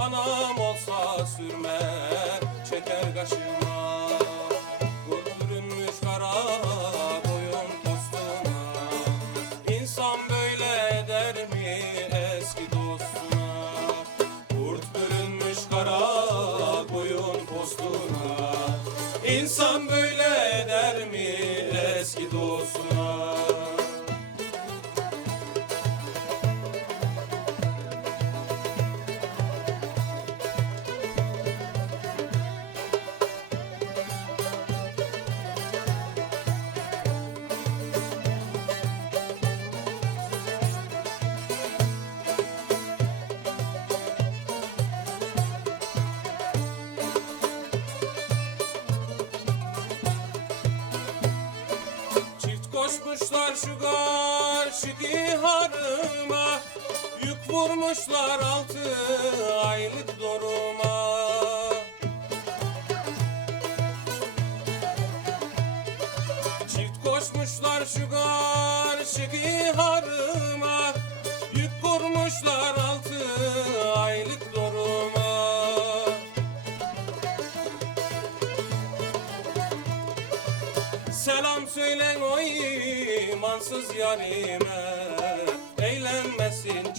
Anam olsa sürme çeker kaşıma. Kurt bürünmüş kara koyun postuna. İnsan böyle eder mi eski dostuna? Kurt bürünmüş kara koyun postuna. İnsan böyle eder mi eski dostuna? Koşmuşlar şu karşıki harıma, yük vurmuşlar 6 aylık doruma. Çift koşmuşlar şu karşıki harıma, yük vurmuşlar 6 aylık doruma. Selam söylen o imansız yarime, eğlenmesin